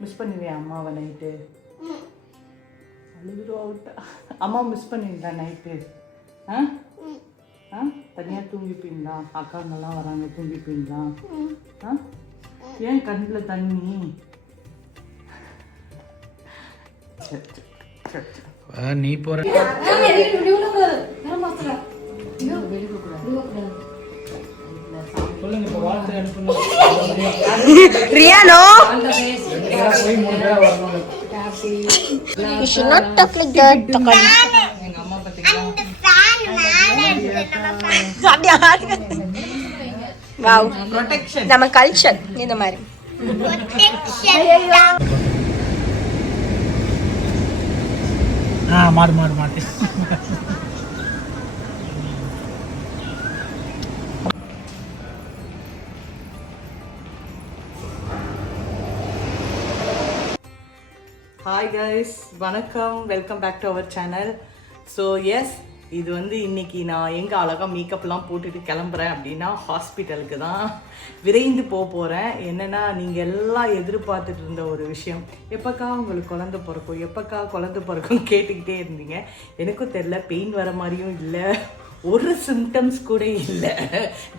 Miss பண்ணுவியா அம்மாவை night? அழுதுருவா விட்டா. அம்மா மிஸ் பண்ணுவீங்களா நைட்டு? ஆ ஆ தனியாக தூங்கிப்பீங்களா? அக்காங்கெல்லாம் வராங்க தூங்கிப்பீங்களா? ஆ ஏன் கண்ணில் தண்ணி? நீ போற Riano, you should not talk like that. Wow, protection. Nama culture ni nama ni. Protection. மாடு மாடு மாட்டு. ஹாய் கைஸ், வணக்கம், welcome back to our channel. So yes, இது வந்து இன்னைக்கு நான் எங்கே அழகாக மேக்கப்லாம் போட்டுட்டு கிளம்புறேன் அப்படின்னா ஹாஸ்பிட்டலுக்கு தான் விரைந்து போகிறேன். என்னென்னா நீங்கள் எல்லாம் எதிர்பார்த்துட்டு இருந்த ஒரு விஷயம், எப்போக்கா உங்களுக்கு குழந்தை பிறக்கும், எப்போக்கா குழந்தை பிறக்கும் கேட்டுக்கிட்டே இருந்தீங்க. எனக்கும் தெரில, பெயின் வர மாதிரியும் இல்லை, ஒரு சிம்டம்ஸ் கூட இல்லை.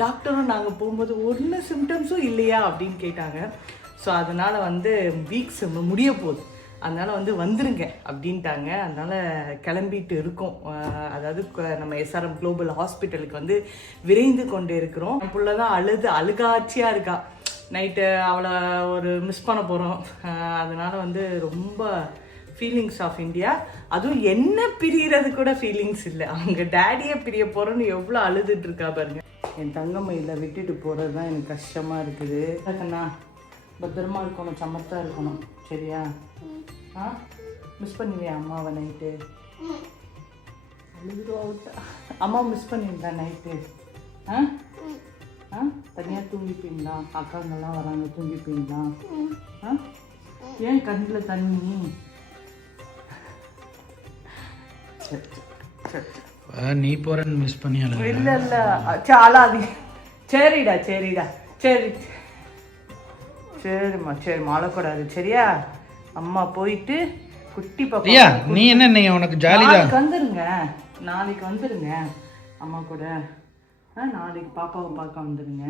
டாக்டரும் நாங்கள் போகும்போது ஒன்று சிம்டம்ஸும் இல்லையா அப்படின்னு கேட்டாங்க. ஸோ அதனால் வந்து வீக்ஸ் முடிய போகுது, அதனால் வந்து வந்துருங்க அப்படின்ட்டாங்க. அதனால் கிளம்பிட்டு இருக்கோம். அதாவது நம்ம எஸ்ஆர்எம் குளோபல் ஹாஸ்பிட்டலுக்கு வந்து விரைந்து கொண்டு இருக்கிறோம். என் பிள்ளை தான் அழுகாட்சியாக இருக்கா. நைட்டு அவளை ஒரு மிஸ் பண்ண போகிறோம். அதனால் வந்து ரொம்ப ஃபீலிங்ஸ் ஆஃப் இந்தியா. அதுவும் என்ன பிரியறது கூட ஃபீலிங்ஸ் இல்லை, அவங்க டேடியை பிரிய போகிறோன்னு எவ்வளோ அழுதுட்டுருக்கா பாருங்க. என் தங்கம்மையில் விட்டுட்டு போகிறது தான் எனக்கு கஷ்டமாக இருக்குது. அண்ணா பத்திரமா இருக்கணும், சமத்தா இருக்கணும், சரியா? ஆ மிஸ் பண்ணுவியா அம்மாவை நைட்டு? அழுதுருவா விட்டா. அம்மா மிஸ் பண்ணுவீங்களா நைட்டு? ஆ ஆ தனியாக தூங்கிப்பீங்களா? அக்காங்கெல்லாம் வராங்க தூங்கிப்பீங்களா? ஆ ஏன் கண்ணில் தண்ணி? நீ போறன்னு மிஸ் பண்ணியா? இல்லை இல்லை, சாலாதி. சரிடா சரிடா, சரி சரிம்மா சரிம்மா, அழக்கூடாது, சரியா? அம்மா போயிட்டு குட்டி பாப்பா. நீ என்ன உனக்கு ஜாலி தான். வந்துருங்க, நாளைக்கு வந்துருங்க அம்மா கூட. நாளைக்கு பாப்பாவை பார்க்க வந்துருங்க,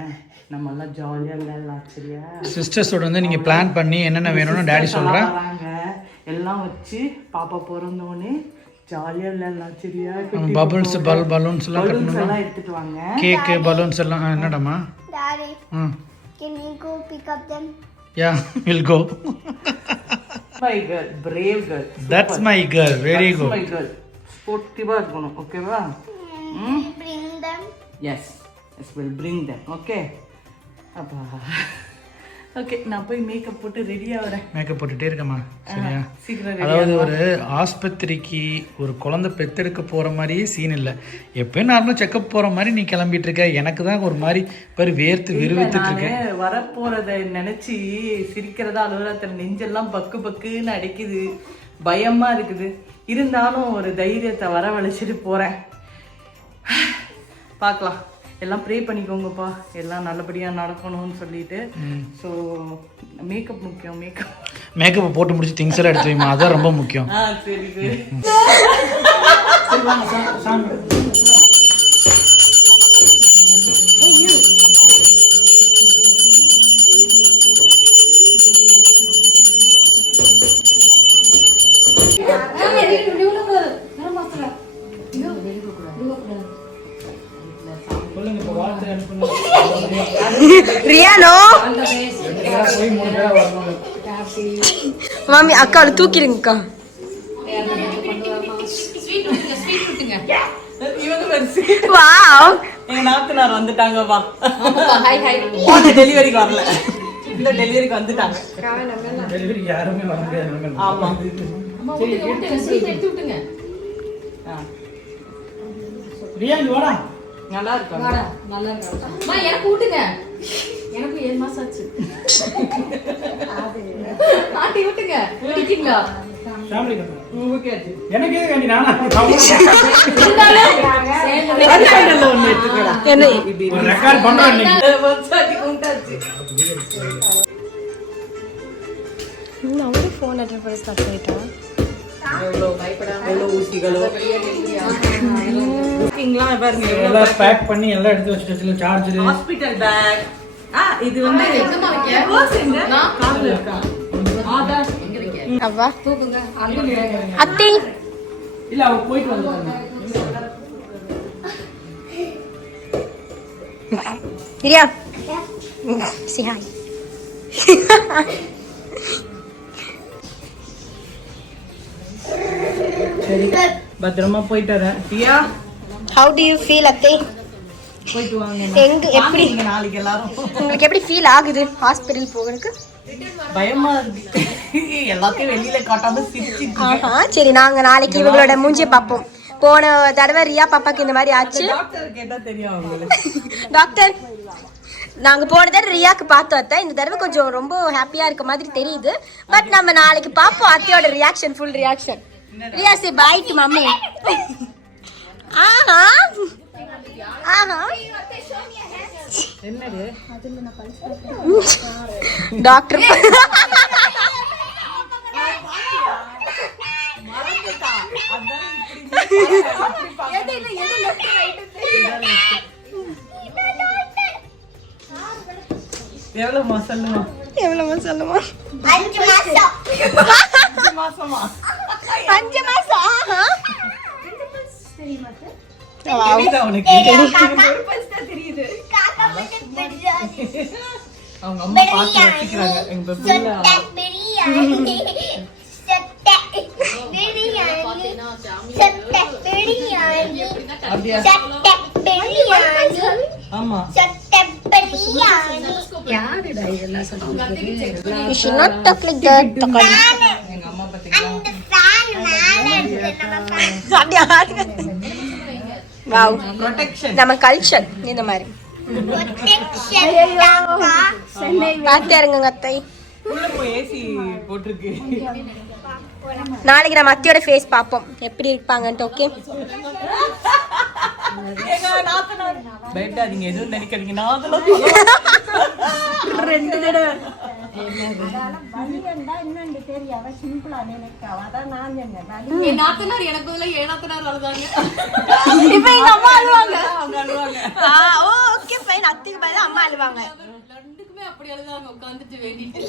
நம்ம எல்லாம் ஜாலியாக விளையாடலாம், சரியா? சிஸ்டர்ஸோட வந்து நீங்கள் பிளான் பண்ணி என்னென்ன வேணும்னு டேடி சொல்கிறேன். வராங்க எல்லாம் வச்சு பாப்பா பிறந்தோடனே ஜாலியாக விளையாடலாம், சரியா? பலூன்ஸ் பலூன்ஸ் எல்லாம் எடுத்துட்டு வாங்க. கேக்கு பலூன்ஸ் எல்லாம். என்னடாமா? Daddy, can we go pick up them? Yeah, we'll go. My girl, brave girl. That's my girl, very good. My girl, sportive இருக்கணும், ஓகேவா? Bring them. Yes, we'll bring them, okay? அப்பா okay, நான் போய் makeup போட்டு ரெடியாக வரேன். Makeup போட்டுகிட்டே இருக்கேம்மா, சரியா? சீக்கிரம். அதாவது ஒரு ஆஸ்பத்திரிக்கு ஒரு குழந்தை பெற்றெடுக்க போகிற மாதிரியே சீன் இல்லை. எப்பயும் நார்மலாக செக்கப் போகிற மாதிரி நீ கிளம்பிட்டு இருக்க. எனக்கு தான் ஒரு மாதிரி பேர் வேர்த்து விறுவித்துட்டு இருக்கேன். வரப்போகிறத நினச்சி சிரிக்கிறதா அலுவலகத்தில் நெஞ்செல்லாம் பக்கு பக்குன்னு அடைக்குது, பயமாக இருக்குது. இருந்தாலும் ஒரு தைரியத்தை வரவழைச்சிட்டு போகிறேன். பார்க்கலாம், எல்லாம் ப்ரே பண்ணிக்கோங்கப்பா, எல்லாம் நல்லபடியாக நடக்கணும்னு சொல்லிட்டு. ஸோ மேக்கப் முக்கியம். மேக்கப் போட்டு முடிச்சு திங்ஸ் எல்லாம் எடுத்து வைமா, அதான் ரொம்ப முக்கியம். சரி சரி. Riano, mami அக்காவை தூக்கிடுங்கக்கா. வாவ், எங்க நாத்தனார் வந்துட்டாங்கப்பா. டெலிவரிக்கு வரல, இந்த டெலிவரிக்கு வந்துட்டாங்க. டெலிவரி யாருமே வர முடியாது. ஆமா, நல்லா இருக்காங்க. எனக்கு ஊட்டுங்க, எனக்கு 7 மாசம் ஆச்சு. ஆட்டி விட்டுங்க, குடிக்கீங்களா? எனக்கு வேண்டி நானா ரெக்கார்ட் பண்றேன். அவரு ஃபோன் அட்டன் பண்ணி ஸ்டார்ட் பண்ணிட்டான். எவ்வளோ ஊசிகளோ புக்கிங்லாம் பாருங்க எல்லாம் பேக் பண்ணி எல்லாம் எடுத்து வச்சுட்டு சார்ஜர் ஹாஸ்பிட்டல் பேக். இது வந்து purse எங்க? கார்ல இருக்கா? ஆதார் அவ்வா தூக்குங்க அங்க அத்தை இல்ல அவங்க போயிட்டு வந்தாங்க. Riya say hi. சரி பத்திரமா போயிட்டு வரேன். பியா How do you feel அத்தை? போயிட்டு வாங்க. எங்க எப்படி நீங்க நாளைக்கு எல்லாரும் உங்களுக்கு எப்படி ஃபீல் ஆகுது ஹாஸ்பிடல் போகிறதுக்கு? பயமா இருக்கு. எல்லாத்தையும் வெளியில காட்டாம சிரிச்சிட்டு ஆஹா சரி நாங்க நாளைக்கு இவங்களோட மூஞ்சியை பார்ப்போம். போன தடவை ரியா பாப்பாக்கு இந்த மாதிரி ஆச்சு. டாக்டர் கேட்டா தெரியும் அவங்களுக்கு. டாக்டர் நாங்க போன தடவை ரியாக்கு பார்த்தோம் அத்தை. இந்த தடவை கொஞ்சம் ரொம்ப ஹாப்பியா இருக்க மாதிரி தெரியுது. பட் நம்ம நாளைக்கு பார்ப்போம் அத்தையோட reaction, full reaction. Riya say bye to mummy. ஆஹா ஆஹா என்னது டாக்டர் மறந்துட்டா. அதான் இப்படி எவ்வளவுமா சொல்லுமா? எவ்வளவு சொல்லுமா? 5 மாசமா? 5 மாசம். ஆஹா தெரியுதா உனக்கு? அவங்க அம்மா பார்த்து வச்சுக்கிறாங்க. எங்க பிள்ளை அப்படியா? ஆமா You should not talk like that. எங்க அம்மா பாத்தீங்களா? Wow. ப்ரொடெக்ஷன். நம்ம கல்ச்சர் இந்த மாதிரி பார்த்து இறங்குங்க அத்தை. உள்ள போய் ஏசி போட்டிருக்கு. நாளைக்கு நம்ம அத்தையோட ஃபேஸ் பார்ப்போம் எப்படி இருப்பாங்கன்ட்டு. ஓகே பயப்படாதீங்க, எதுவும் நினைக்காதீங்க. நான் அதெல்லாம் 2 தடவை என் நாத்தனார் எனக்கு பதிலா என் நாத்தனார் அழுதாங்க. இப்போ எங்க அம்மா அழுவாங்க. அவங்க அழுவாங்க. Okay fine. அத்தைக்கு பதிலா அம்மா அழுவாங்க. ரெண்டுக்குமே அப்படி அழுதாங்க உட்காந்துட்டு வேண்டிட்டு.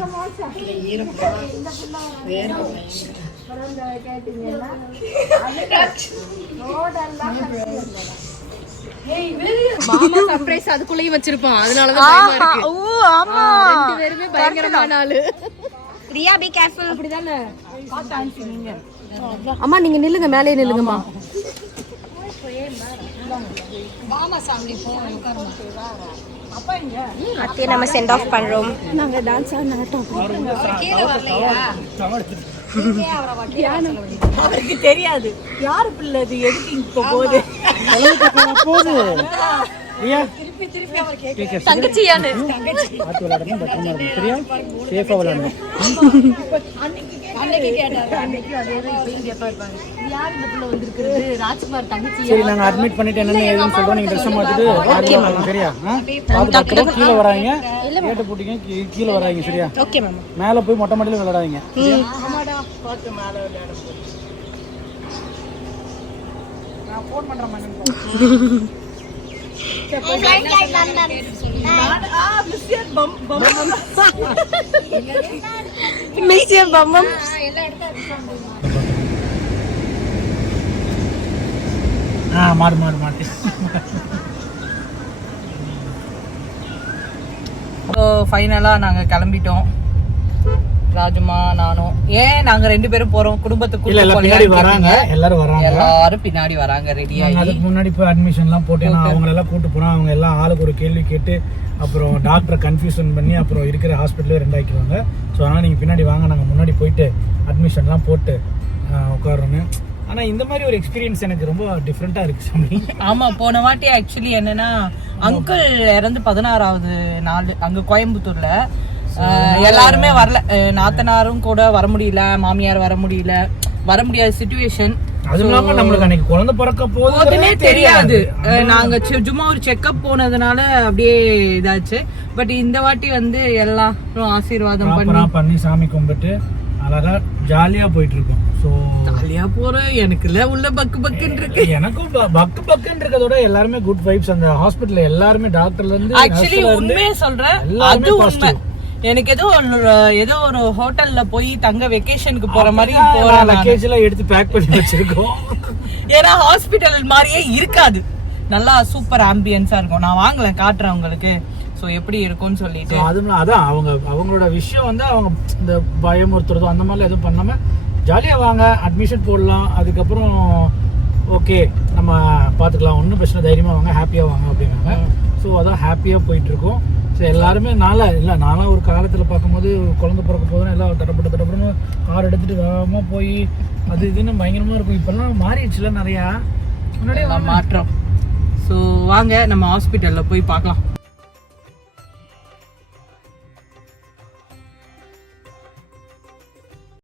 மாமா சர்ப்ரைஸ் அதுக்குள்ளேயும் வச்சிருப்பான். அதனாலதான் பயமா இருக்கு. ஓ ஆமா ரெண்டு பேருமே பயங்கரமான ஆளு. Riya be careful. அப்படிதானே அம்மா நீங்க நில்லுங்க, மேலே நில்லுங்கம்மா. அத்தையை நம்ம சென்ட் ஆஃப் பண்றோம். நாங்க டான்ஸ் ஆடட்டும். அவருக்கு தெரியாது யாரு பிள்ளை இது, எதுக்கு இங்க போகுது. தங்கச்சியானு ராஜ்குமார் தங்கச்சி. சரி நாங்க அட்மிட் பண்ணிட்டு என்ன ஏதுன்னு சொல்றோம். நீங்க ட்ரெஸ் மாத்திட்டு சரியா? பாத்துட்டு கீழே வராங்க, கேட்ட போட்டீங்க கீழே வராங்க சரியா? Okay ma'am. மேல போய் மொட்டை மாடியில விளையாடாதீங்க. பார்த்து மேலே விளையாடும். நான் ஃபோன் பண்றேன். மிஸ்டர் பம்மம் மாட்டு ஃபைனலாக நாங்கள் கிளம்பிட்டோம். ராஜுமா நானும். ஏன் நாங்க 2 பேரும் போறோம், குடும்பத்துக்கு வராங்க, எல்லாரும் பின்னாடி வராங்க ரெடி ஆகி. அதுக்கு முன்னாடி போய் அட்மிஷன்லாம் போட்டு அவங்க எல்லாம் கூட்டு போனா அவங்க எல்லாம் ஆளுக்கு ஒரு கேள்வி கேட்டு அப்புறம் டாக்டரை கன்ஃபியூஷன் பண்ணி அப்புறம் இருக்கிற ஹாஸ்பிட்டலே 2 ஆக்கிடுவாங்க. ஸோ அதனால் நீங்கள் பின்னாடி வாங்க, நாங்கள் முன்னாடி போயிட்டு அட்மிஷன்லாம் போட்டு உட்காரோன்னு. ஆனால் இந்த மாதிரி ஒரு எக்ஸ்பீரியன்ஸ் எனக்கு ரொம்ப டிஃப்ரெண்ட்டாக இருக்கு சாமி. ஆமாம், போன வாட்டி ஆக்சுவலி என்னன்னா அங்கிள் இறந்து 16வது நாள் அங்கே கோயம்புத்தூர்ல. எல்லாருமே வரல, நாத்தனாரும் கூட வர முடியல, மாமியார் வர முடியாத சிச்சுவேஷன். அதுவும் இல்லாம நம்மளுக்கு அன்னைக்கு குழந்தை பிறக்க போதுன்னே தெரியாது. நாங்க சும்மா ஒரு செக்அப் போனதுனால அப்படியே இதாச்சு. பட் இந்த வாட்டி வந்து எல்லாரும் ஆசீர்வாதம் பண்ணி சாமி கும்பிட்டு அழகா ஜாலியா போயிட்டு இருக்கோம். சோ ஜாலியா போறேன். எனக்கு இல்ல உள்ள பக்கு பக்குன்னு இருக்கு. எனக்கும் பக்கு பக்குன்னு இருக்கதோட எல்லாருமே குட் வைப்ஸ். அந்த ஹாஸ்பிட்டல்ல எல்லாருமே டாக்டர்ல இருந்து ஆக்சுவலி உண்மையே சொல்றேன், அது உண்மை. எனக்கு ஏதோ ஒரு ஹோட்டல்ல போய் தங்க வெக்கேஷனுக்கு போற மாதிரி போற லக்கேஜ் எல்லாம் எடுத்து பேக் பண்ணி வச்சிருக்கோம். ஏன்னா ஹாஸ்பிட்டல் மாதிரியே இருக்காது, நல்லா சூப்பர் ஆம்பியன்ஸா இருக்கும். நான் வாங்கல, காட்டுறேன் உங்களுக்கு. ஸோ எப்படி இருக்கும்னு சொல்லிட்டு அதான் அவங்களோட விஷயம் வந்து அவங்க இந்த பயமுறுத்துறதோ அந்த மாதிரிலாம் எதுவும் பண்ணாம ஜாலியா வாங்க, அட்மிஷன் போடலாம், அதுக்கப்புறம் ஓகே நம்ம பார்த்துக்கலாம், ஒன்றும் பிரச்சனை, தைரியமா வாங்க, ஹாப்பியா வாங்க அப்படின்னாங்க. ஸோ அதான் ஹாப்பியா போயிட்டு இருக்கோம். ஸோ எல்லாருமே நானும் ஒரு காலத்தில் பார்க்கும்போது குழந்தை பிறக்க போதும் எல்லாம் தடப்பட்டு கார் எடுத்துட்டு வேகமாக போய் அது இதுன்னு பயங்கரமா இருக்கும். இப்பெல்லாம் மாறிடுச்சுல நிறையா, முன்னாடியே மாற்றம். ஸோ வாங்க நம்ம ஹாஸ்பிட்டல்ல போய் பார்க்கலாம்.